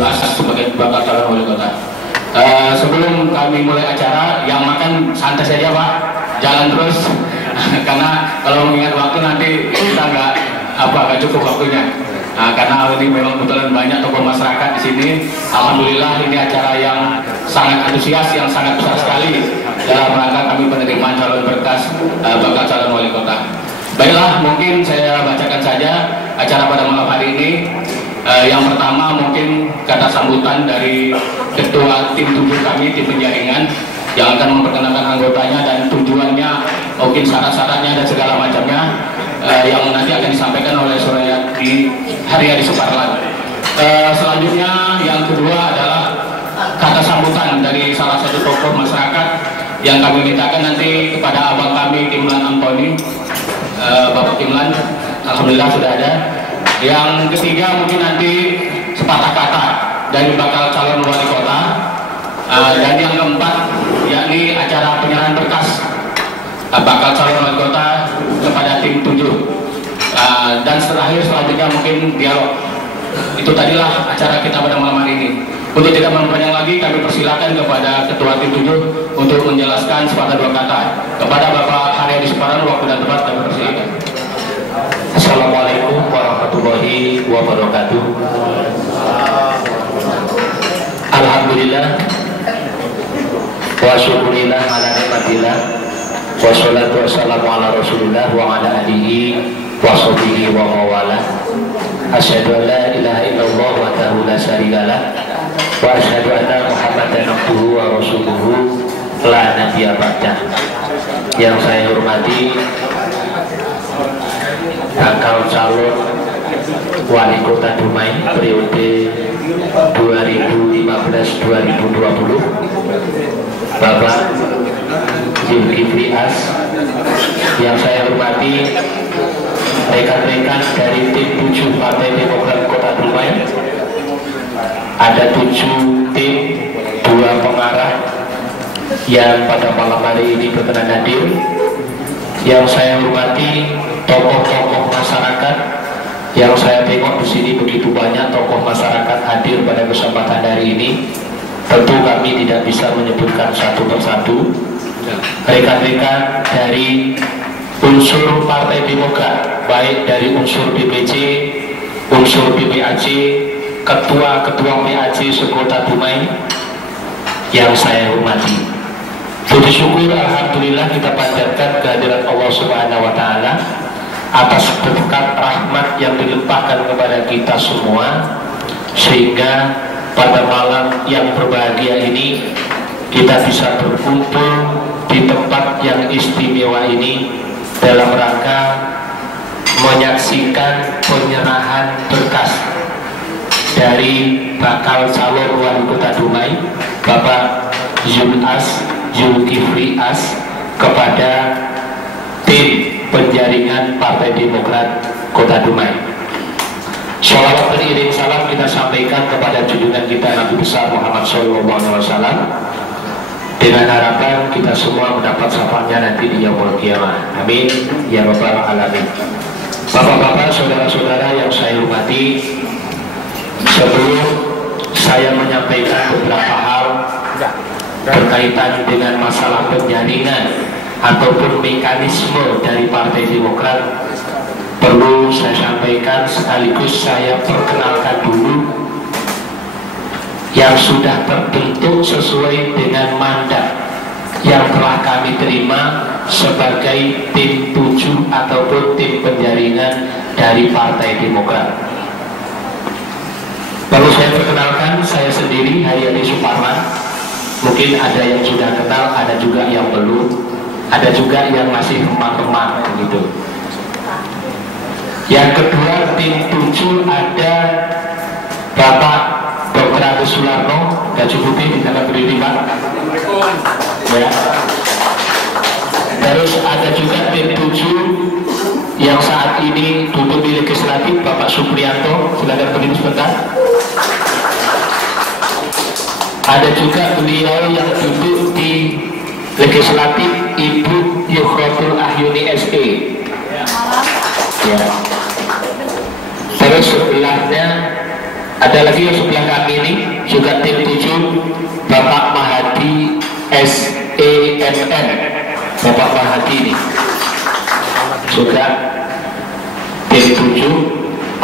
As sebagai bakal calon wali kota. Sebelum kami mulai acara, yang makan santai saja Pak, jalan terus karena kalau mengingat waktu nanti kita nggak cukup waktunya. Karena ini memang kebetulan banyak tokoh masyarakat di sini. Alhamdulillah ini acara yang sangat antusias, yang sangat besar sekali dalam rangka kami penerimaan calon berkas bakal calon wali kota. Baiklah, mungkin saya bacakan saja acara pada malam hari ini. Yang pertama mungkin kata sambutan dari ketua tim 7 kami, tim penjaringan, yang akan memperkenalkan anggotanya dan tujuannya, mungkin syarat-syaratnya dan segala macamnya, yang nanti akan disampaikan oleh Suryadi Haryadi Suparlan. Selanjutnya yang kedua adalah kata sambutan dari salah satu tokoh masyarakat yang kami mintakan nanti kepada abang kami Kimlan Antoni, Bapak Kimlan, alhamdulillah sudah ada. Yang ketiga mungkin nanti sepatah kata dari bakal calon wali kota, dan yang keempat yakni acara penyerahan berkas bakal calon wali kota kepada tim 7, dan selanjutnya mungkin dialog. Itu tadilah acara kita pada malam hari ini. Untuk tidak mempanjang lagi, kami persilakan kepada ketua tim 7 untuk menjelaskan sepatah dua kata. Kepada Bapak Haryadi Suparlan, waktu dan tempat kami persilakan. Assalamualaikum warahmatullahi wabarakatuh. Alhamdulillah wa syukurillah ala nikmatillah wa salatu wassalamu ala rasulillah wa ala alihi wa sahbihi wa mawalah. Asyhadu an la ilaha illallah wahdahu la syarikalah wa asyhadu anna Muhammadan abduhu wa rasuluhu la nabiyya ba'dah. Yang saya hormati bakal calon wali kota Dumai periode 2015-2020, Bapak Zulkifli As. Yang saya hormati rekan-rekan dari tim 7 Partai Demokrat Kota Dumai. Ada 7 tim, 2 pengarah yang pada malam hari ini berkenan hadir. Yang saya hormati tokoh-tokoh masyarakat, yang saya tengok di sini begitu banyak tokoh masyarakat hadir pada kesempatan hari ini. Tentu kami tidak bisa menyebutkan satu persatu. Rekan-rekan dari unsur Partai Demokrat, baik dari unsur BPC, unsur BPAC, ketua-ketua PAC sekota Dumai yang saya hormati. Puji syukur alhamdulillah kita panjatkan kehadiran Allah Subhanahu wa taala atas berkat rahmat yang dilimpahkan kepada kita semua, sehingga pada malam yang berbahagia ini kita bisa berkumpul di tempat yang istimewa ini dalam rangka menyaksikan penyerahan berkas dari bakal calon wali kota Dumai Bapak Zulkifli As kepada tim penjaringan Partai Demokrat Kota Dumai. Sholawat beriring salam kita sampaikan kepada junjungan kita Nabi besar Muhammad SAW, dengan harapan kita semua mendapat syafaatnya nanti di yaumul qiyamah. Amin ya rabbal alamin. Bapak-bapak, saudara-saudara yang saya hormati, sebelum saya menyampaikan beberapa hal berkaitan dengan masalah penjaringan ataupun mekanisme dari Partai Demokrat, perlu saya sampaikan sekaligus saya perkenalkan dulu yang sudah terbentuk sesuai dengan mandat yang telah kami terima sebagai tim 7 ataupun tim penjaringan dari Partai Demokrat. Perlu saya perkenalkan, saya sendiri Haryadi Suparlan. Mungkin ada yang sudah kenal, ada juga yang belum, ada juga yang masih remang-remang gitu. Yang kedua, tim 7 ada Bapak Dr. Agus Sularno, Gaji Putih, kita berdiri Pak. Ya. Terus ada juga tim 7 yang saat ini duduk di legislatif, Bapak Supriyanto, silakan berdiri sebentar. Ada juga beliau yang duduk di legislatif, Ibu Yukhrotul Ahyuni SE. Ya. Terus sebelahnya Ada lagi yang sebelah kami ini juga tim 7, Bapak Mahadi SEMN. Bapak Mahadi ini juga tim 7.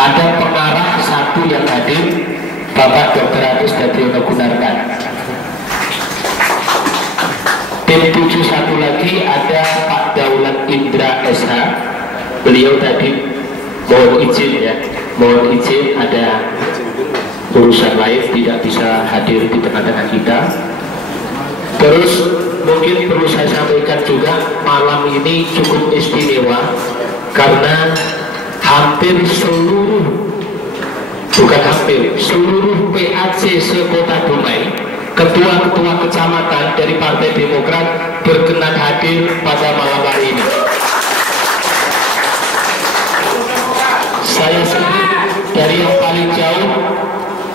Ada pengarah satu yang hadir, Bapak Dr. Agus Dadiono Gunarkan. Tim 7 satu lagi ada Pak Daulat Indra SH. Beliau tadi mohon izin ya, mohon izin ada urusan lain tidak bisa hadir di tengah-tengah kita. Terus mungkin perlu saya sampaikan juga, malam ini cukup istimewa karena hampir seluruh, bukan hampir, seluruh PAC se-Kota Dumai, ketua-ketua kecamatan dari Partai Demokrat berkenan hadir pada malam hari ini. Saya sendiri dari yang paling jauh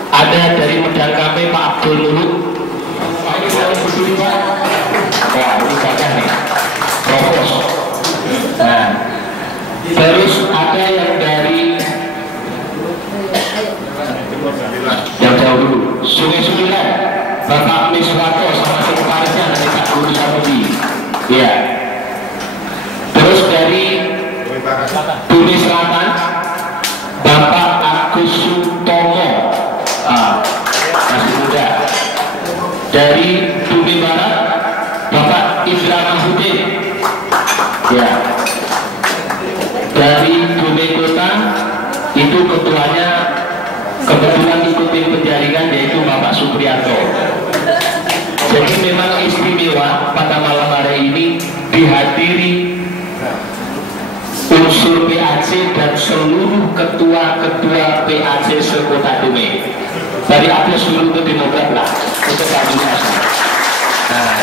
ada dari Medang Kame Pak Abdul Nulut. Wah, ini kakak nih, Provos. Nah, terus ada yang dari yang jauh dulu, Sungai Sudiran, Bapak Miswato sama sekretarisnya dari Pak Guru Samudi. Iya. Terus dari Bumi Selatan, Bapak Agus Sutomo, masih muda. Dari Bumi Barat, Bapak Indra Mahudin. Ya. Dari Bumi Kota, itu ketuanya kebetulan ikutin penjaringan, yaitu Bapak Supriyanto. Jadi memang istimewa pada malam hari ini dihadiri unsur PAC dan seluruh ketua-ketua PAC se-Kota Dumai. Dari atas dulu ke Demokrat lah, untuk Pak Juliasa. Nah,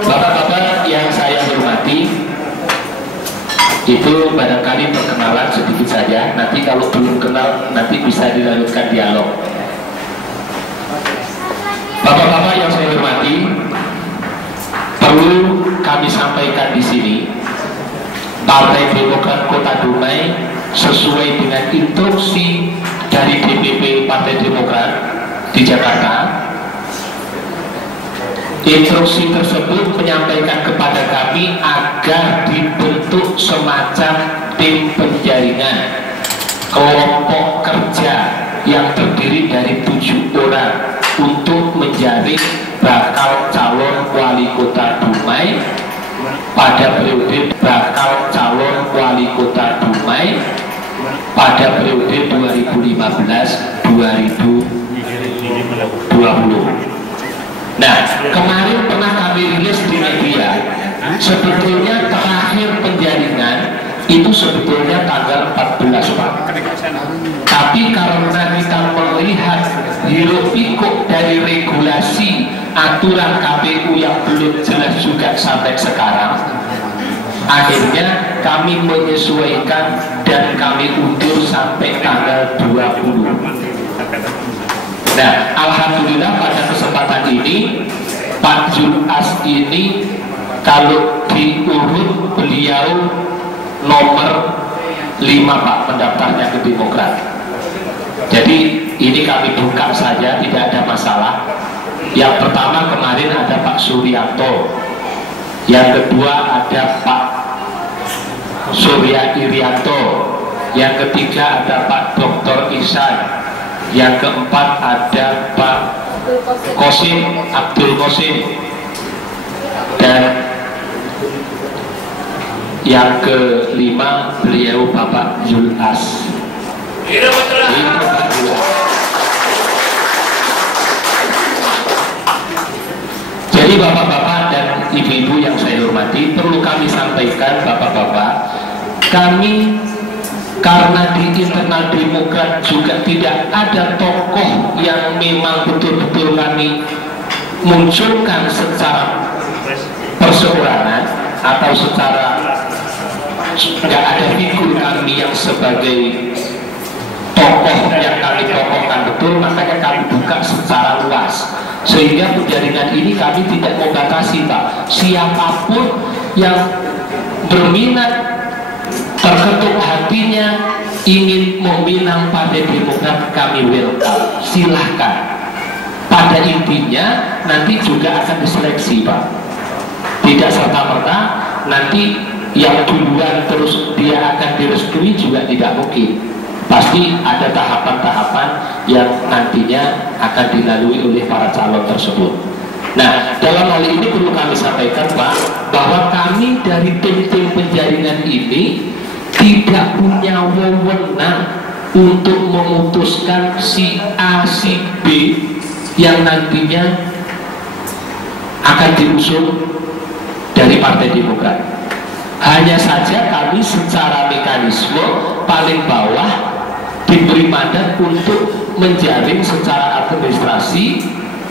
Bapak-bapak yang saya hormati, itu barangkali perkenalan sedikit saja. Nanti kalau belum kenal, nanti bisa dilanjutkan dialog. Bapak-bapak yang saya hormati, perlu kami sampaikan di sini, Partai Demokrat Kota Dumai sesuai dengan instruksi dari DPP Partai Demokrat di Jakarta. Instruksi tersebut menyampaikan kepada kami agar dibentuk semacam tim penjaringan, kelompok kerja yang terdiri dari 7 orang untuk menjaring bakal calon wali kota Dumai pada periode pada periode 2015-2020. Nah, kemarin pernah kami rilis di media, sebetulnya terakhir penjaringan itu sebetulnya tanggal 14 Pak. Tapi karena kita melihat hiruk pikuk dari regulasi aturan KPU yang belum jelas juga sampai sekarang, akhirnya kami menyesuaikan dan kami undur sampai tanggal 20. Nah, alhamdulillah pada kesempatan ini Pak Julas ini kalau diurut beliau nomor 5 Pak pendaftarnya ke Demokrat. Jadi ini kami buka saja, tidak ada masalah. Yang pertama kemarin ada Pak Suryanto, yang kedua ada Pak Surya Irianto, yang ketiga ada Pak Dr. Ihsan, yang keempat ada Pak Kosim, Abdul Kosim, dan yang kelima beliau Bapak Julas. Jadi bapak-bapak dan ibu-ibu yang saya hormati, perlu kami sampaikan bapak-bapak, kami karena di internal Demokrat juga tidak ada tokoh yang memang betul-betul kami munculkan secara perseorangan atau secara nggak ada figur kami yang sebagai tokoh yang kami tokohkan betul, makanya kami buka secara luas sehingga penjaringan ini kami tidak membatasi Pak. Siapapun yang berminat, terketuk hatinya ingin meminang Partai Demokrat, kami welcome, silahkan. Pada intinya nanti juga akan diseleksi Pak, tidak serta-merta nanti yang duluan terus dia akan direstui juga tidak mungkin. Pasti ada tahapan-tahapan yang nantinya akan dilalui oleh para calon tersebut. Nah, dalam hal ini perlu kami sampaikan Pak, bahwa kami dari tim-tim penjaringan ini tidak punya wewenang untuk memutuskan si A, si B yang nantinya akan diusung dari Partai Demokrat. Hanya saja kami secara mekanisme paling bawah diberi mandat untuk menjaring secara administrasi,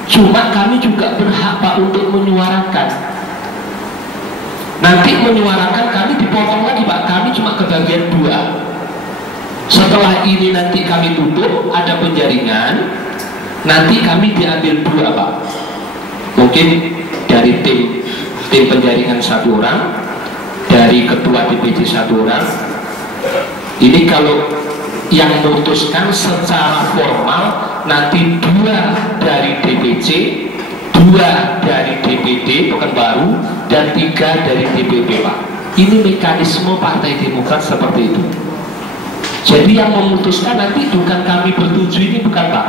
cuma kami juga berhak Pak untuk menyuarakan. Nanti menyuarakan kami dipotong lagi Pak, kami cuma kebagian 2. Setelah ini nanti kami tutup, ada penjaringan, nanti kami diambil 2 Pak. Mungkin dari tim penjaringan 1 orang, dari ketua DPC 1 orang. Ini kalau yang memutuskan secara formal nanti 2 dari DPC, 2 dari DPD Pekanbaru, dan 3 dari DPP Pak. Ini mekanisme Partai Demokrat seperti itu. Jadi yang memutuskan nanti bukan kami bertuju, ini bukan Pak.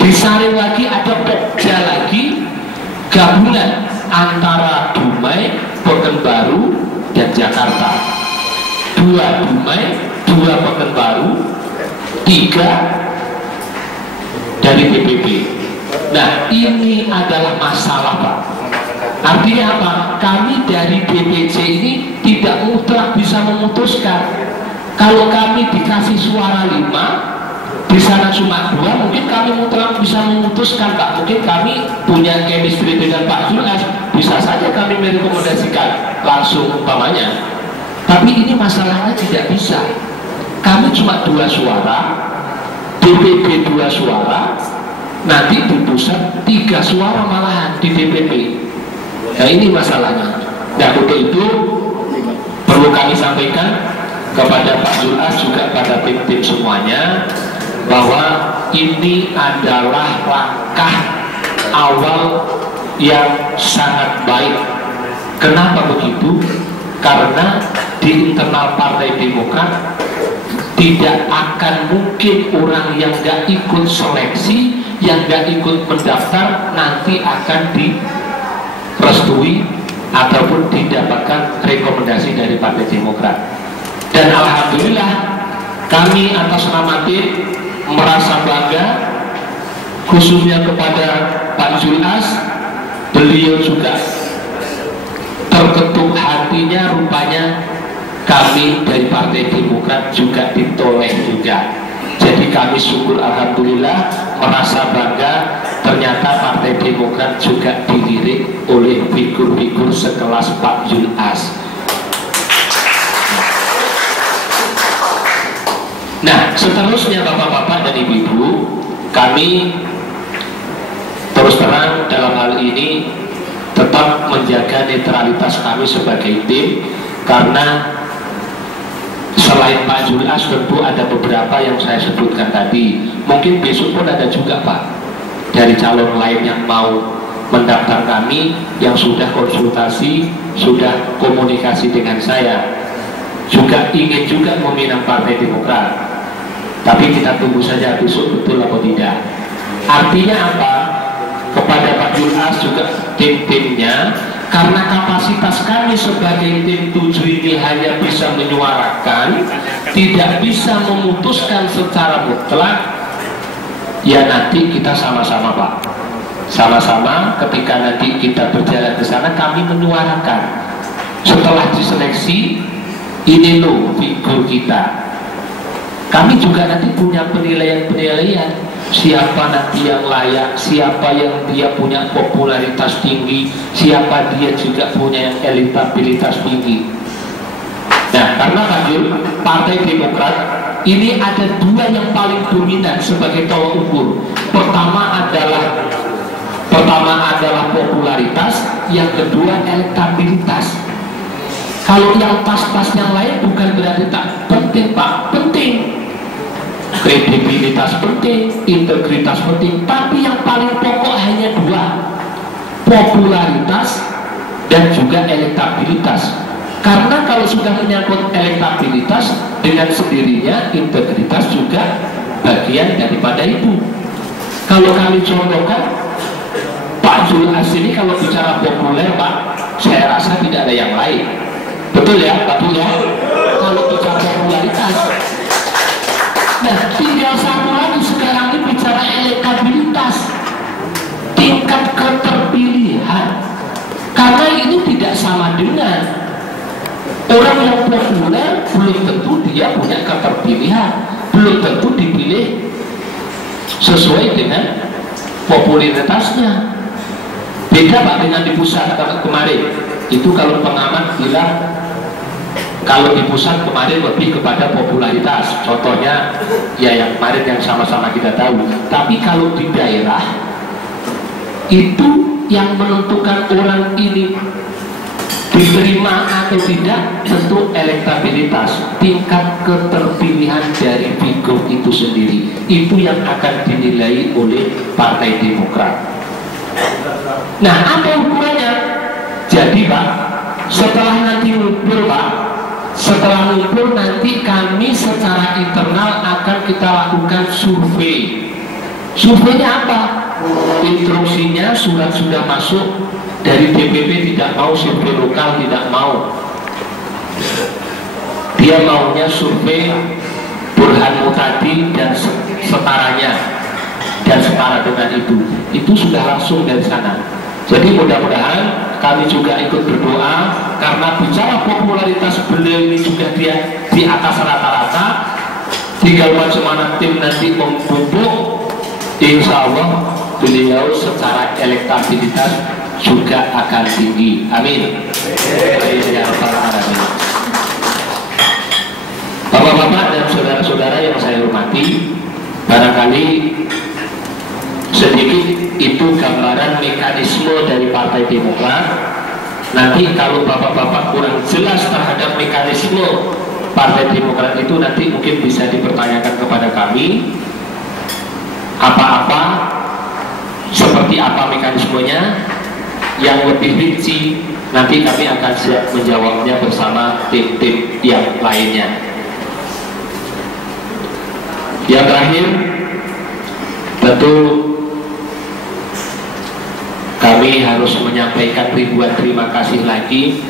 Disaring lagi, ada pokja lagi, gabungan antara Dumai, Pekanbaru, dan Jakarta. 2 Dumai, 2 Pekanbaru, 3 dari DPP. Nah, ini adalah masalah Pak. Artinya apa? Kami dari DPC ini tidak mutlak bisa memutuskan. Kalau kami dikasih suara 5, di sana cuma 2, mungkin kami mutlak bisa memutuskan Pak. Mungkin kami punya chemistry dengan Pak Julas, bisa saja kami merekomendasikan langsung umpamanya. Tapi ini masalahnya tidak bisa. Kami cuma 2 suara, DPP 2 suara, nanti di pusat 3 suara malahan di DPP. Nah ini masalahnya. Nah untuk itu perlu kami sampaikan kepada Pak Julas, juga pada tim-tim semuanya, bahwa ini adalah langkah awal yang sangat baik. Kenapa begitu? Karena di internal Partai Demokrat tidak akan mungkin orang yang gak ikut seleksi, yang gak ikut mendaftar nanti akan direstui ataupun didapatkan rekomendasi dari Partai Demokrat. Dan alhamdulillah kami atas nama tim merasa bangga, khususnya kepada Pak Julas. Beliau juga terketuk hatinya, rupanya kami dari Partai Demokrat juga ditoleh juga. Jadi kami syukur alhamdulillah, merasa bangga, ternyata Partai Demokrat juga dilirik oleh figur-figur sekelas Pak Julas. Nah, seterusnya Bapak-bapak dan Ibu-ibu, kami terus terang dalam hal ini tetap menjaga netralitas kami sebagai tim, karena selain Pak Julas tentu ada beberapa yang saya sebutkan tadi. Mungkin besok pun ada juga Pak dari calon lain yang mau mendaftar kami, yang sudah konsultasi, sudah komunikasi dengan saya, juga ingin juga meminang Partai Demokrat. Tapi kita tunggu saja besok betul atau tidak. Artinya apa? Kepada Pak Julas juga tim-timnya, karena kapasitas kami sebagai tim 7 ini hanya bisa menyuarakan, tidak bisa memutuskan secara mutlak. Ya nanti kita sama-sama Pak, sama-sama ketika nanti kita berjalan ke sana, kami menyuarakan. Setelah diseleksi, ini loh figur kita. Kami juga nanti punya penilaian-penilaian, siapa nanti yang layak, siapa yang dia punya popularitas tinggi, siapa dia juga punya yang elektabilitas tinggi. Nah, karena Partai Demokrat ini ada 2 yang paling dominan sebagai tolak ukur. Pertama adalah popularitas, yang kedua elektabilitas. Kalau yang pas-pas yang lain bukan berarti tak penting Pak, penting. kredibilitas penting, integritas penting, tapi yang paling pokok hanya dua, popularitas dan juga elektabilitas. Karena kalau sudah menyangkut elektabilitas, dengan sendirinya integritas juga bagian daripada itu. Kalau kami contohkan, Pak Julas ini kalau bicara populer, Pak, saya rasa tidak ada yang lain. Betul ya, Pak Jules ya? Kalau bicara popularitas. Nah, tinggal satu lagi sekarang ini bicara elektabilitas, tingkat keterpilihan. Karena ini tidak sama dengan orang yang populer, belum tentu dia punya keterpilihan, belum tentu dipilih sesuai dengan popularitasnya. Beda Pak dengan di pusat kemarin. Itu kalau pengamat bilang kalau di pusat kemarin lebih kepada popularitas. Contohnya ya yang kemarin yang sama-sama kita tahu. Tapi kalau di daerah itu yang menentukan orang ini diterima atau tidak tentu elektabilitas, tingkat keterpilihan dari figur itu sendiri. Itu yang akan dinilai oleh Partai Demokrat. Nah, apa ukurannya? Jadi Pak, setelah nanti ngumpul Pak, setelah ngumpul nanti kami secara internal akan kita lakukan survei. Surveinya apa? Instruksinya surat sudah masuk dari DPP, tidak mau survei lokal, tidak mau. Dia maunya survei Burhan Mutadi dan setaranya, dan setara dengan itu sudah langsung dari sana. Jadi mudah-mudahan kami juga ikut berdoa, karena bicara popularitas beliau ini juga dia di atas rata-rata. Tinggal bagaimana tim nanti memupuk, insya Allah beliau secara elektabilitas juga akan tinggi. Amin. Bapak-bapak dan saudara-saudara yang saya hormati, barangkali sedikit itu gambaran mekanisme dari Partai Demokrat. Nanti kalau bapak-bapak kurang jelas terhadap mekanisme Partai Demokrat itu, nanti mungkin bisa dipertanyakan kepada kami apa-apa seperti apa mekanismenya yang lebih rinci. Nanti kami akan siap menjawabnya bersama tim-tim yang lainnya. Yang terakhir, tentu kami harus menyampaikan ribuan terima kasih lagi,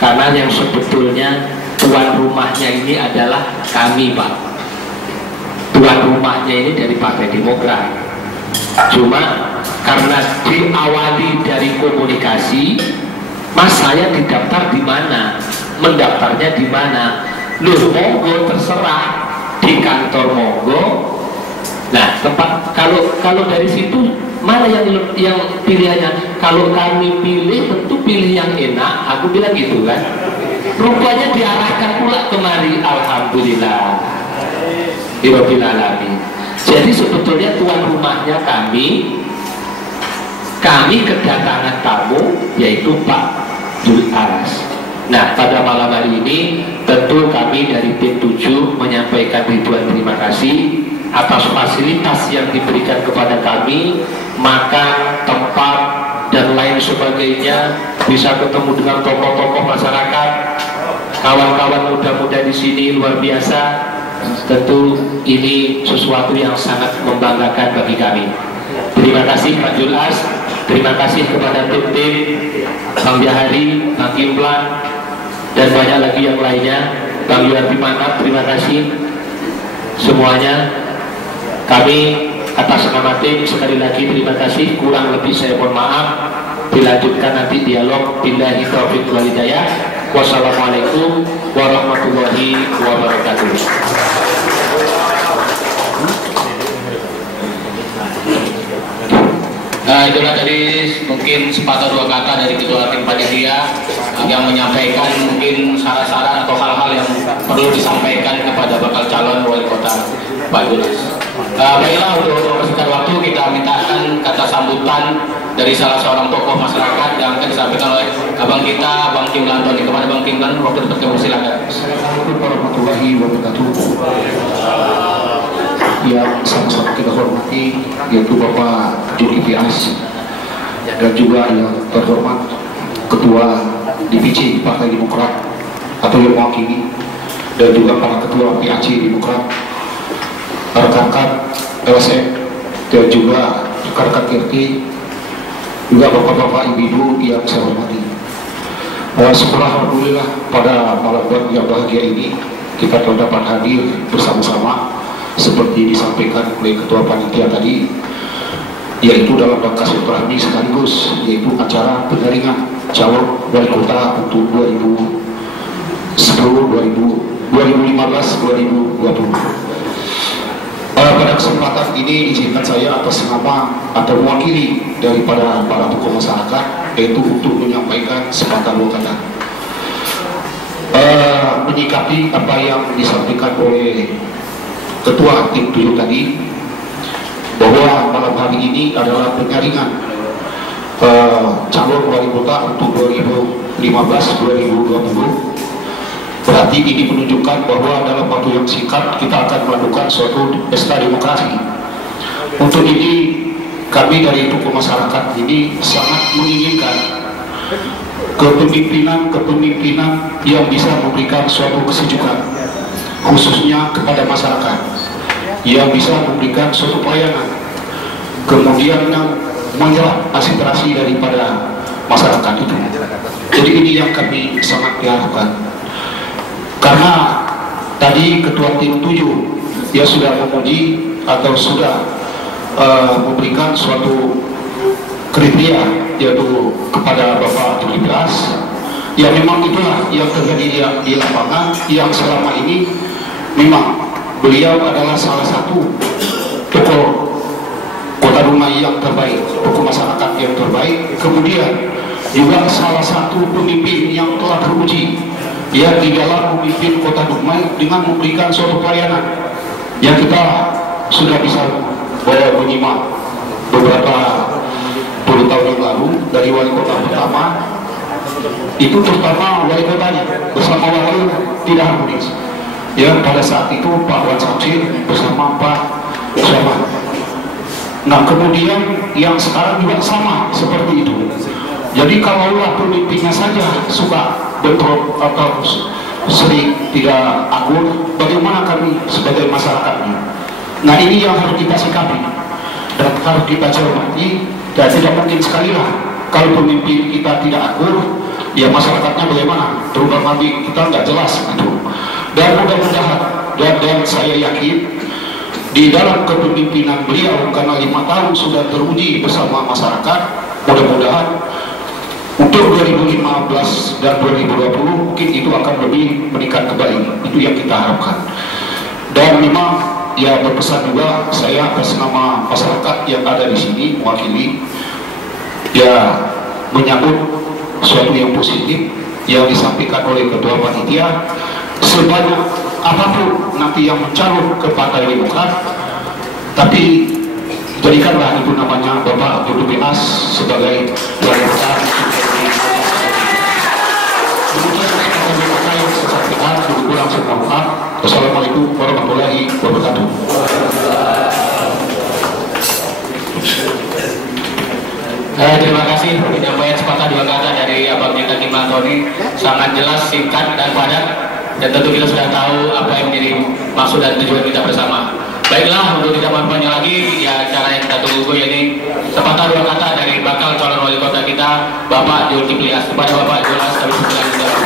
karena yang sebetulnya tuan rumahnya ini adalah kami Pak. Tuan rumahnya ini dari Partai Demokrat. Cuma karena diawali dari komunikasi, Mas saya didaftar di mana, mendaftarnya di mana, loh monggo terserah di kantor monggo. Nah tempat kalau dari situ mana yang pilihannya? Kalau kami pilih tentu pilih yang enak. Aku bilang gitu kan. Rupanya diarahkan pula kemari. Alhamdulillah. Birabbil alamin. Jadi sebetulnya tuan rumahnya kami kedatangan tamu, yaitu Pak Jules. Nah pada malam hari ini tentu kami dari tim 7 menyampaikan ribuan terima kasih atas fasilitas yang diberikan kepada kami, makan, tempat, dan lain sebagainya, bisa ketemu dengan tokoh-tokoh masyarakat, kawan-kawan muda-muda di sini luar biasa. Tentu ini sesuatu yang sangat membanggakan bagi kami. Terima kasih Pak Jules, terima kasih kepada tim-tim Bang Jahari, Bang Kimlan, dan banyak lagi yang lainnya, Bang Yuarti Mantap, terima kasih semuanya. Kami atas nama tim sekali lagi terima kasih. Kurang lebih saya mohon maaf. Dilanjutkan nanti dialog. Billahi taufiq wal hidayah. Wassalamualaikum warahmatullahi wabarakatuh. Nah itulah tadi mungkin sepatah dua kata dari ketua tim panitia yang menyampaikan mungkin saran-saran atau hal-hal yang perlu disampaikan kepada bakal calon wali kota Pak Jules. Baiklah, untuk mempersingkat waktu kita mintakan kata sambutan dari salah seorang tokoh masyarakat yang akan disampaikan oleh abang kita, Bang Kimlan Tony. Kepada Bang Kimlan, waktu dipersilakan. Assalamualaikum warahmatullahi wabarakatuh. yang sama-sama kita hormati, yaitu Bapak Zulkifli As, dan juga yang terhormat Ketua DPC Partai Demokrat atau yang mewakili, dan juga para Ketua PAC Demokrat, rekan-rekan LSM, dan juga rekan-rekan KRT, juga bapak-bapak ibu-ibu yang saya hormati. Alhamdulillah pada malam yang bahagia ini kita telah dapat hadir bersama-sama seperti disampaikan oleh Ketua Panitia tadi, yaitu dalam rangka silaturahmi sekaligus yaitu acara penyaringan calon wali kota untuk 2015-2020. Pada kesempatan ini izinkan saya atas nama atau mewakili daripada para tokoh masyarakat, yaitu untuk menyampaikan sepatah dua kata menyikapi apa yang disampaikan oleh Ketua Tim 7 tadi, bahwa malam hari ini adalah penyaringan calon wali kota untuk 2015-2020. Berarti ini menunjukkan bahwa dalam waktu yang singkat kita akan melakukan suatu pesta demokrasi. Untuk ini kami dari tokoh masyarakat ini sangat menginginkan kepemimpinan yang bisa memberikan suatu kesejukan, khususnya kepada masyarakat, yang bisa memberikan suatu pelayanan, kemudian menyerap aspirasi daripada masyarakat itu. Jadi ini yang kami sangat diharapkan. Karena tadi Ketua Tim 7 dia sudah memuji atau sudah memberikan suatu kriteria, yaitu kepada Bapak Zulkifli As, ya memang itulah yang terjadi di lapangan, yang selama ini memang beliau adalah salah satu tokoh Kota Dumai yang terbaik, tokoh masyarakat yang terbaik, kemudian juga salah satu pemimpin yang telah teruji ya di dalam memimpin Kota Dumai dengan memberikan suatu pelayanan yang kita sudah bisa menyimak beberapa puluh tahun yang lalu dari wali kota pertama itu, terutama wali kotanya bersama wakil tidak harmonis ya, pada saat itu Pak Wan Samsir bersama Pak Usama. Nah kemudian yang sekarang juga sama seperti itu. Jadi kalaulah pemimpinnya saja suka bentrok atau sering tidak akur, bagaimana kami sebagai masyarakatnya? Nah ini yang harus kita sikapi dan harus kita cermati, dan tidak mungkin sekali lah kalau pemimpin kita tidak akur, ya masyarakatnya bagaimana? Terutama kita nggak jelas gitu. Dan mudah-mudahan dan saya yakin di dalam kepemimpinan beliau, karena 5 tahun sudah teruji bersama masyarakat, mudah-mudahan untuk 2015 dan 2020 mungkin itu akan lebih meningkat kembali. Itu yang kita harapkan. Dan memang ya berpesan juga saya atas nama masyarakat yang ada di sini mewakili, ya menyambut sesuatu yang positif yang disampaikan oleh Ketua Panitia. Sebanyak apapun nanti yang mencalon ke Partai Demokrat, tapi jadikanlah itu namanya Bapak Zulkifli As sebagai wali kota. Wassalamualaikum warahmatullahi wabarakatuh. Terima kasih penyampaian sepatah dua kata dari Abang Jeka Kimantoni, sangat jelas, singkat dan padat, dan tentu kita sudah tahu apa yang menjadi maksud dan tujuan kita bersama. Baiklah, untuk tidak berpanjang lagi, ya cara yang kita tunggu ini sepatah dua kata dari bakal calon wali kota kita, Bapak Zulkifli As. Kepada Bapak Zulkifli As kami silakan menjawab.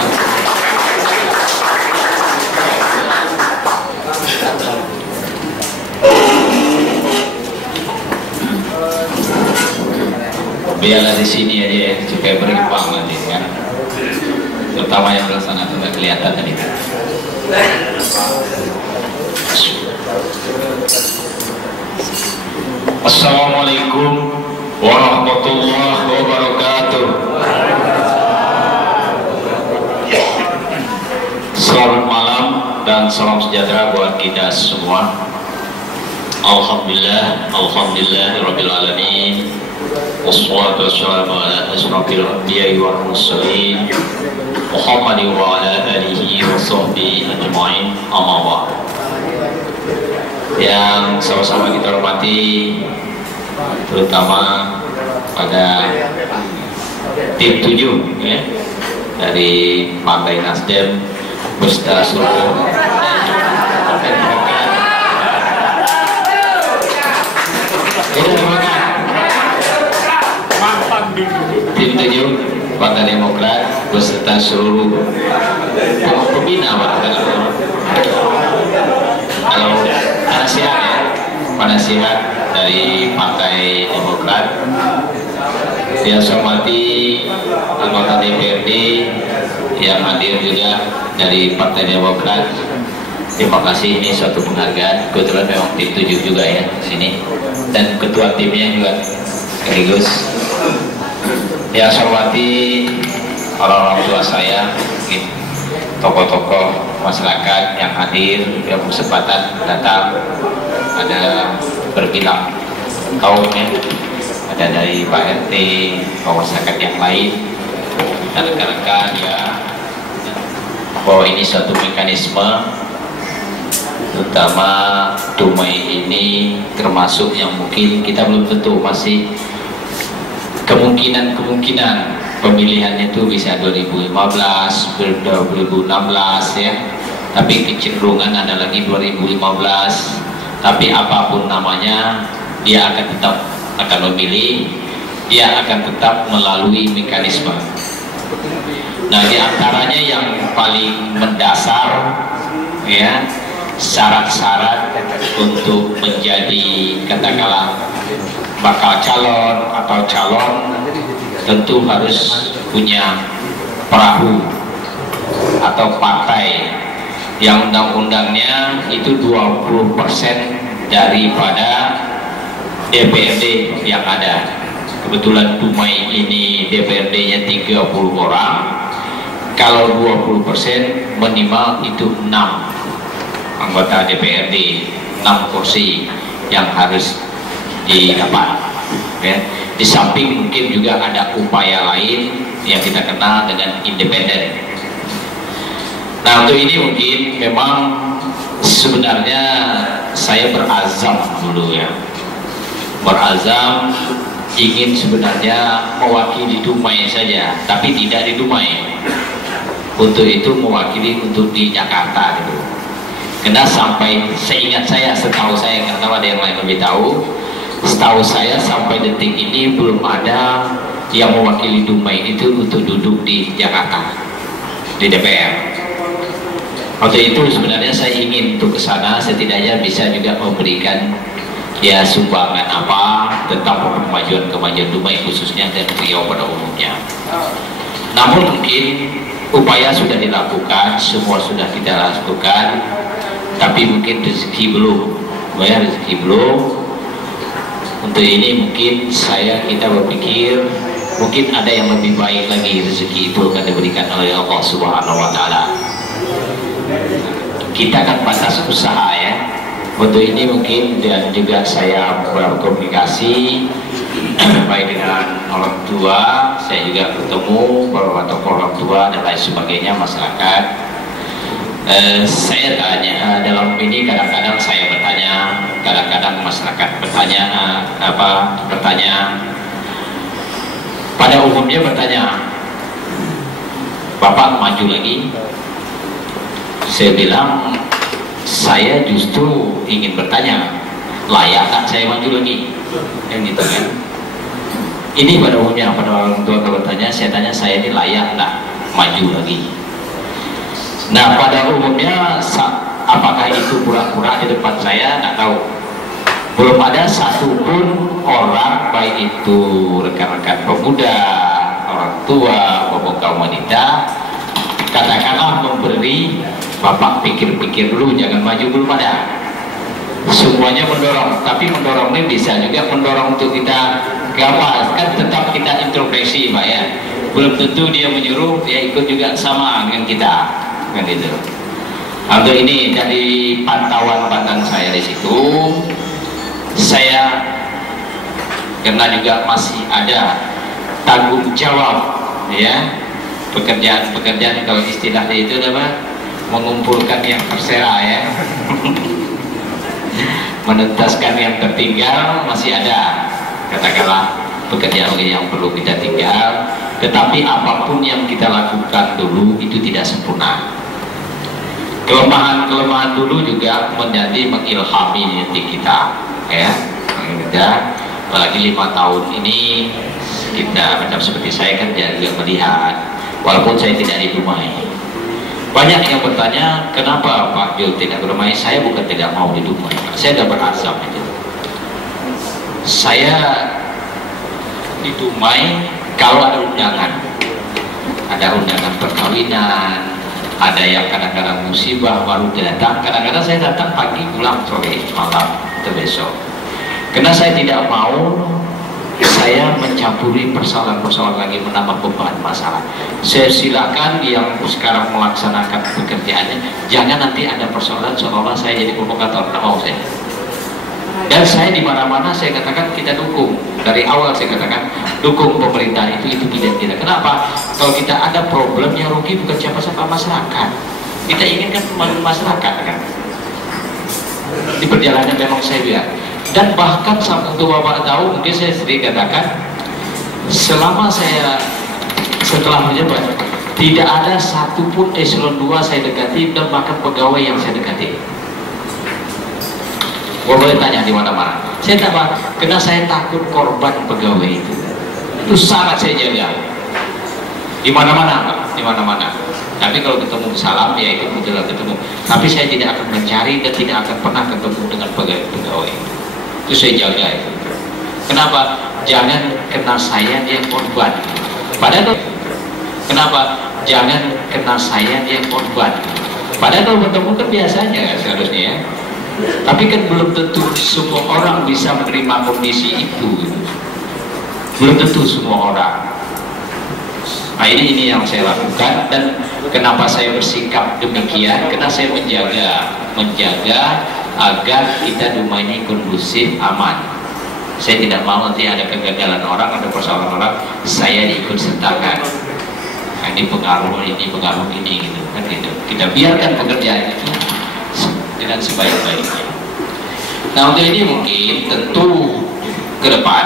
Biarlah di sini aja ya, supaya berimbang nanti kan. Terutama yang bersama itu nggak kelihatan tadi. Assalamualaikum warahmatullahi wabarakatuh. Selamat malam dan salam sejahtera buat kita semua. Alhamdulillah, alhamdulillahirabbil alamin. Wassalatu wassalamu ala asyrafil anbiya'i wal mursalin Muhammadin wa ala alihi wa sahbihi ajma'in, amma ba'd. yang sama-sama kita hormati, terutama pada tim 7 ya, dari Partai Nasdem beserta seluruh tim 7 Partai Demokrat beserta seluruh pembina kalau penasihat ya, penasihat dari Partai Demokrat yang saya hormati anggota DPRD yang hadir juga dari Partai Demokrat. Terima kasih, ini suatu penghargaan. Kebetulan memang tim 7 juga ya di sini, dan ketua timnya juga sekaligus. Yang saya hormati orang-orang tua saya, tokoh-tokoh masyarakat yang hadir, yang berkesempatan datang, ada berbilang tahun ya, ada dari Pak RT, masyarakat yang lain, dan rekan-rekan ya, bahwa ini suatu mekanisme, terutama Dumai ini termasuk yang mungkin kita belum tentu, masih kemungkinan pemilihannya itu bisa 2015, 2016 ya, tapi kecenderungan ada lagi 2015. Tapi apapun namanya, dia akan tetap akan memilih, dia akan tetap melalui mekanisme. Nah, di antaranya yang paling mendasar ya, syarat-syarat untuk menjadi katakanlah bakal calon atau calon, tentu harus punya perahu atau partai yang undang-undangnya itu 20% daripada DPRD yang ada. Kebetulan Dumai ini DPRD-nya 30 orang, kalau 20% minimal itu 6 anggota DPRD, 6 kursi yang harus didapat ya. Di samping mungkin juga ada upaya lain yang kita kenal dengan independen. Nah, untuk ini mungkin memang sebenarnya saya berazam dulu ya, berazam ingin sebenarnya mewakili Dumai saja, tapi tidak di Dumai. Untuk itu mewakili untuk di Jakarta gitu. Karena sampai seingat saya, setahu saya, nggak tahu ada yang lain lebih tahu, setahu saya sampai detik ini belum ada yang mewakili Dumai itu untuk duduk di Jakarta di DPR. Waktu itu sebenarnya saya ingin untuk ke sana, setidaknya bisa juga memberikan ya sumbangan apa tentang kemajuan Dumai khususnya dan Riau pada umumnya. Namun mungkin upaya sudah dilakukan, semua sudah kita lakukan, tapi mungkin rezeki belum, ya rezeki belum. Untuk ini mungkin kita berpikir mungkin ada yang lebih baik lagi, rezeki itu akan diberikan oleh Allah Subhanahu Wa Taala. Kita kan batas usaha ya. Untuk ini mungkin, dan juga saya berkomunikasi baik dengan orang tua, saya juga bertemu beberapa tokoh orang tua dan lain sebagainya, masyarakat. Saya tanya dalam ini, kadang-kadang saya bertanya, kadang-kadang masyarakat bertanya, pada umumnya bertanya, Bapak maju lagi? Saya bilang, saya justru ingin bertanya, layakkah saya maju lagi? Yang gitu kan. Ini pada umumnya, pada orang tua kalau bertanya, saya tanya, saya ini layak nggak maju lagi? Nah, pada umumnya apakah itu pura-pura di depan saya, nggak tahu. Belum ada satupun orang, baik itu rekan-rekan pemuda, orang tua, maupun kaum wanita, katakanlah memberi, Bapak pikir-pikir dulu, jangan maju, belum ada. Semuanya mendorong, tapi mendorong ini bisa juga mendorong untuk kita gapas, kan tetap kita introspeksi Pak ya. Belum tentu dia menyuruh, dia ikut juga sama dengan kita, kan gitu. Untuk ini dari pantauan saya di situ, saya karena juga masih ada tanggung jawab ya, pekerjaan kalau istilahnya itu apa, mengumpulkan yang terserah ya. menuntaskan yang tertinggal masih ada, katakanlah pekerjaan yang perlu kita tinggal, tetapi apapun yang kita lakukan dulu itu tidak sempurna. Kelemahan dulu juga menjadi mengilhami hati kita, ya. Kita apalagi 5 tahun ini kita macam seperti saya kan juga melihat, walaupun saya tidak didumai. Banyak yang bertanya, kenapa Pak Jul tidak bermain? Saya bukan tidak mau didumai, saya sudah berazam itu. Saya didumai kalau ada undangan perkawinan, ada yang kadang-kadang musibah baru datang. Kadang-kadang saya datang pagi, pulang sore, malam, atau besok. Karena saya tidak mau saya mencampuri persoalan-persoalan lagi, menambah beban masalah. Saya silakan yang sekarang melaksanakan pekerjaannya, jangan nanti ada persoalan seolah-olah saya jadi provokator. Tidak mau saya. Dan saya di mana-mana saya katakan kita dukung. Dari awal saya katakan dukung pemerintah itu tidak. Kenapa? Kalau kita ada problem yang rugi bukan siapa-siapa, masyarakat. Kita inginkan masyarakat kan. Di perjalanan memang saya lihat. Dan bahkan untuk Bapak tahu, mungkin saya sendiri katakan, selama saya setelah menjabat tidak ada satupun eselon 2 saya dekati, dan bahkan pegawai yang saya dekati. Boleh tanya di mana-mana. Saya tak, karena saya takut korban pegawai itu sangat saya jaga. Di mana-mana, Pak, di mana-mana. Tapi kalau ketemu salam, ya itu betul ketemu. Tapi saya tidak akan mencari dan tidak akan pernah ketemu dengan pegawai. Itu saya jaga itu. Kenapa? Jangan kena saya dia korban. Padahal kenapa? Jangan kena saya dia korban. Padahal kalau bertemu kan biasanya kan seharusnya ya. Tapi kan belum tentu semua orang bisa menerima kondisi itu. Belum tentu semua orang. Nah ini yang saya lakukan, dan kenapa saya bersikap demikian? Karena saya menjaga agar kita rumah ini kondusif, aman. Saya tidak mau nanti ada kegagalan orang, ada persoalan orang, saya ikut sertakan. Nah, ini pengaruh ini gitu kan gitu. Kita biarkan pekerjaan itu dengan sebaik-baiknya. Nah untuk ini mungkin tentu ke depan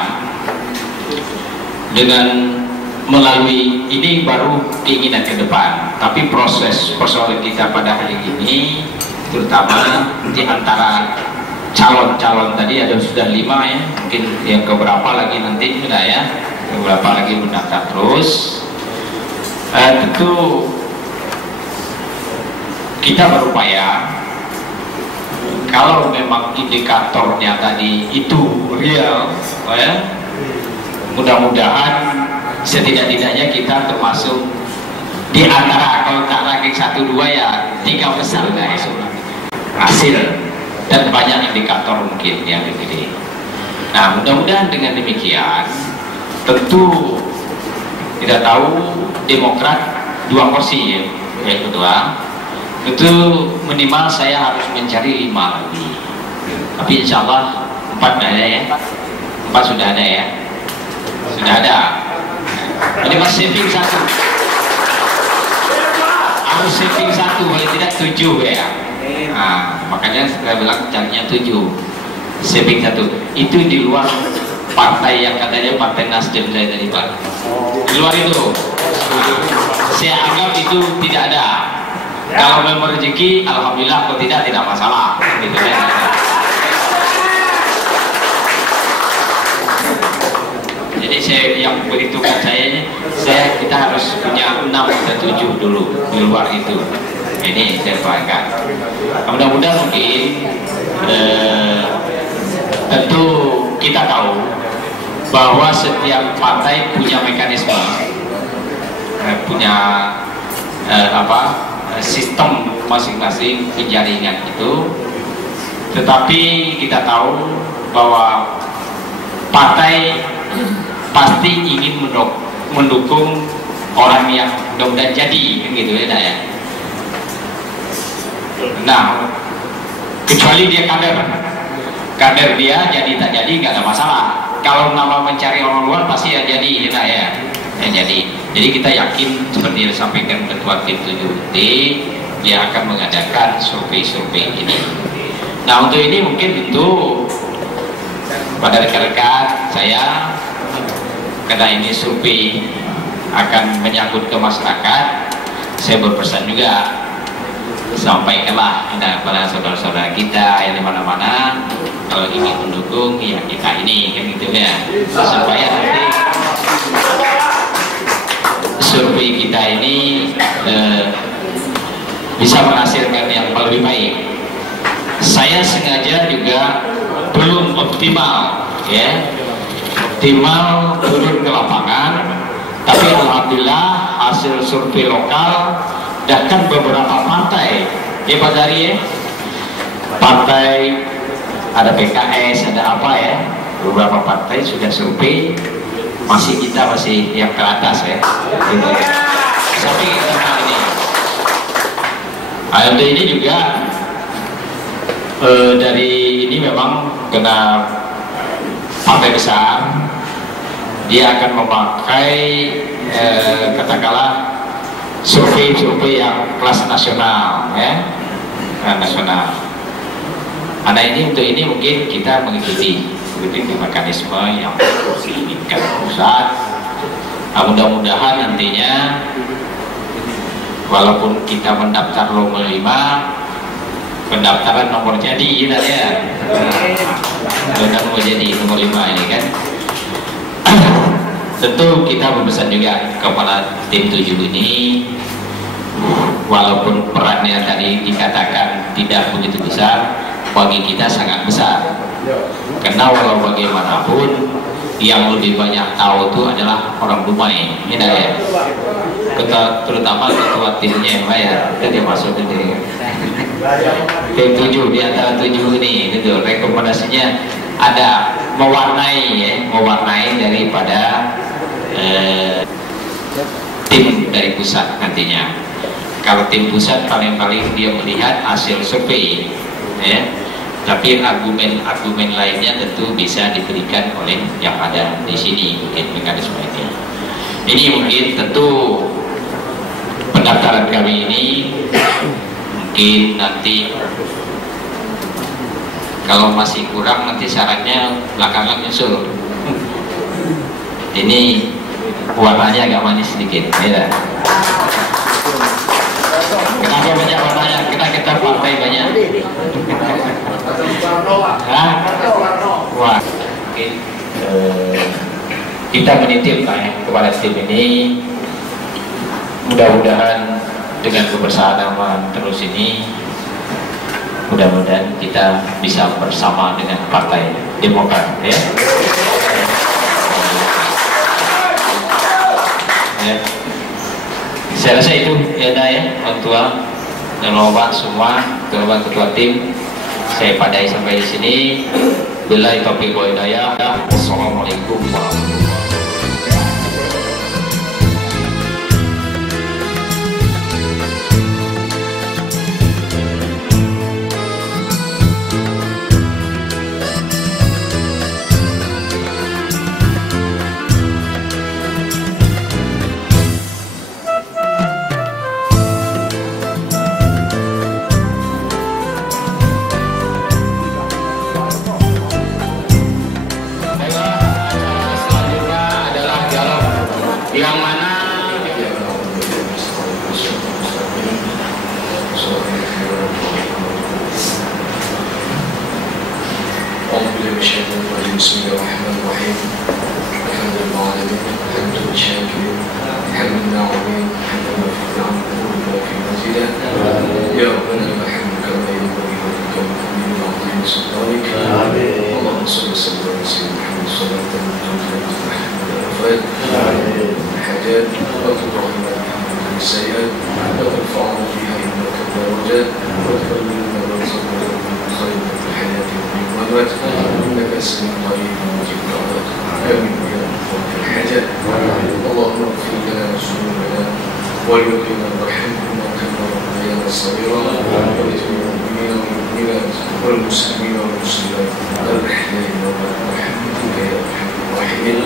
dengan melalui ini baru keinginan ke depan, tapi proses persoalan kita pada hari ini terutama di antara calon-calon tadi ada sudah 5 ya, mungkin yang keberapa lagi nanti sudah ya, beberapa lagi mendaftar terus. Tentu kita berupaya kalau memang indikatornya tadi itu real, ya, mudah-mudahan setidak-tidaknya kita termasuk di antara, kalau tak ranking 1-2 ya 3 besar lah ya, hasil, dan banyak indikator mungkin yang begini. Nah mudah-mudahan dengan demikian, tentu kita tahu Demokrat 2 kursi ya, yang kedua itu minimal saya harus mencari 5 lagi, tapi insya Allah 4 ada ya, 4 sudah ada ya, sudah ada. Ini masih saving 1, harus saving 1, kalau tidak 7 ya. Nah, makanya saya bilang carinya 7, saving 1 itu di luar partai yang katanya partai Nasdem saya tadi Pak, di luar itu saya anggap itu tidak ada. Kalau memang rezeki, alhamdulillah, kalau tidak masalah gitu ya. Jadi saya yang berhitungan kita harus punya 6 atau 7 dulu di luar itu. Ini saya banggakan. Mudah-mudahan mungkin tentu kita tahu bahwa setiap partai punya mekanisme, punya sistem masing-masing penjaringan itu. Tetapi kita tahu bahwa partai pasti ingin mendukung orang yang mudah-mudahan jadi, gitu ya. Nah, kecuali dia kader dia jadi tak jadi nggak ada masalah. Kalau nama mencari orang luar pasti ya jadi, ya. Jadi kita yakin seperti yang disampaikan Ketua Tim 7T, dia akan mengadakan survei ini. Nah untuk ini mungkin tentu Pada rekan-rekan saya, karena ini survei akan menyangkut ke masyarakat, saya berpesan juga, sampaikanlah kepada saudara-saudara kita yang di mana-mana, kalau ingin mendukung ya kita ini, kan gitu ya, supaya nanti survei kita ini bisa menghasilkan yang lebih baik. Saya sengaja juga belum optimal, ya, optimal turun ke lapangan, tapi alhamdulillah hasil survei lokal bahkan beberapa pantai, ya Pak Dari, ya, pantai ada PKS, ada apa ya, beberapa pantai sudah survei, kita masih yang ke atas ya, gitu ya. Sampai kita ini, AMD ini juga dari ini memang kena partai besar, dia akan memakai katakanlah survei yang kelas nasional, ya, nasional. Karena ini untuk ini mungkin kita mengikuti mekanisme yang diinginkan pusat. Nah, mudah-mudahan nantinya walaupun kita mendaftar nomor 5, pendaftaran nomor jadi ya, nomor jadi nomor 5 ini kan. Tentu kita berpesan juga kepada tim 7 ini, walaupun perannya tadi dikatakan tidak begitu besar, bagi kita sangat besar. Karena walau bagaimanapun yang lebih banyak tahu itu adalah orang Dumai, ya, terutama ketua timnya yang bayar, dia masuk ke tim 7 di antara 7 ini, itu rekomendasinya ada mewarnai, ya, mewarnai daripada tim dari pusat nantinya. Kalau tim pusat paling-paling dia melihat hasil survei, ya, tapi argumen lainnya tentu bisa diberikan oleh yang ada di sini, mungkin mekanisme ini. Ini mungkin tentu pendaftaran kami ini mungkin nanti kalau masih kurang nanti syaratnya belakangan nyusul. Ini warnanya agak manis sedikit, ya. Kenapa banyak warnanya? Karena kita partai banyak. Wah, mungkin kita menitip kepada tim ini, mudah-mudahan dengan kebersamaan terus ini, mudah-mudahan kita bisa bersama dengan Partai Demokrat, ya. Ya. Saya rasa itu ya, orang tua dan bapak semua, ketua tim, saya padai sampai di sini. Billahi taufiq wal hidayah. Assalamualaikum warahmatullahi wabarakatuh. بسم الله الرحمن الرحيم الحمد لله العالمين الحمد لله الشاكرين الحمد لله العظيم الحمد لله في النعم وفي المزيد يا ربنا لك الحمد كما ينبغي لك وكريم وعظيم سلطانك اللهم صل وسلم على سيدنا محمد صلاه وسلم الافراد الحاجات وتطهر من السيئات وترفعنا فيها انك الدرجات وتكرمنا ورزقنا من خير الحياه والممات انك اسمع قريب مجيب الدعوات امين يا رب الحاجات اللهم اغفر لنا ذنوبنا وليقنا وارحمنا كما ربيانا صغيرا ولجميع المؤمنين والمؤمنات والمسلمين والمسلمات الاحياء برحمتك يا ارحم الراحمين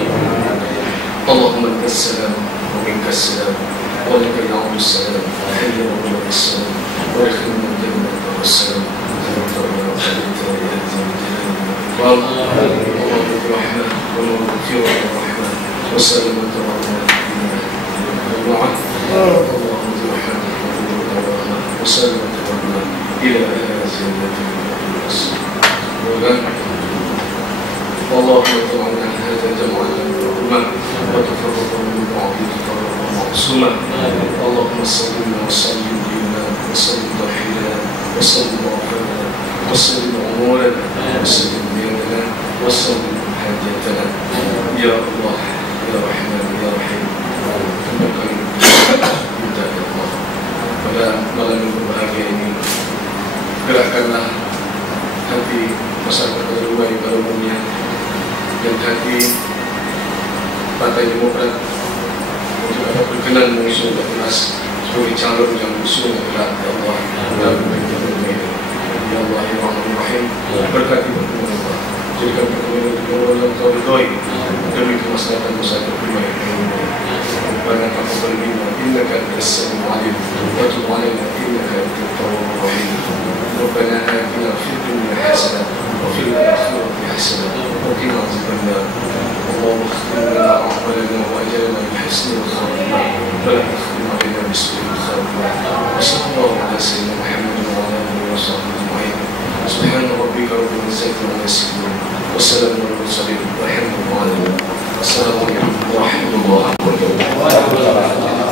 اللهم انت السلام ومنك السلام ولك يعود السلام حي وملك السلام وادخلنا الجنه والسلام اللهم وسلم وتبارك اللهم وسلم وتبارك إلى جنة اللهم اجعلنا هذا جمعنا مرحوما وتفرقا من بعض تفرقا معصوما اللهم صل وسلم بنا وسلم ضحينا وسلم وعافانا وسلم امورنا وسلم ديننا وسلم حاجتنا يا الله يا رحمن يا رحيم انك انت الله pada malam yang berbahagia ini gerakkanlah hati masyarakat Uruguay pada umumnya dan hati Partai Demokrat untuk dapat berkenan mengusung Bapenas sebagai calon yang mengusung adalah ya Allah dalam pemerintahan ya Allah ya Rahim berkati pertemuan Allah jadikan pertemuan itu dalam kau ridhoi demi kemaslahatan masyarakat Uruguay Rabbana taqabbal minna innaka antas samiul alim wa tub alaina innaka antat tawwabur rahim Rabbana atina fid dunya hasanah wa fil akhirati hasanah wa qina adhaban اللهم اختم لنا اعمالنا واجلنا بحسن الخاتمه ولا تختم علينا بسوء الخاتمه وصلى الله على سيدنا محمد وعلى اله وصحبه اجمعين سبحان ربك رب العزه عما يصفون والسلام على المرسلين والحمد لله السلام عليكم ورحمه الله وبركاته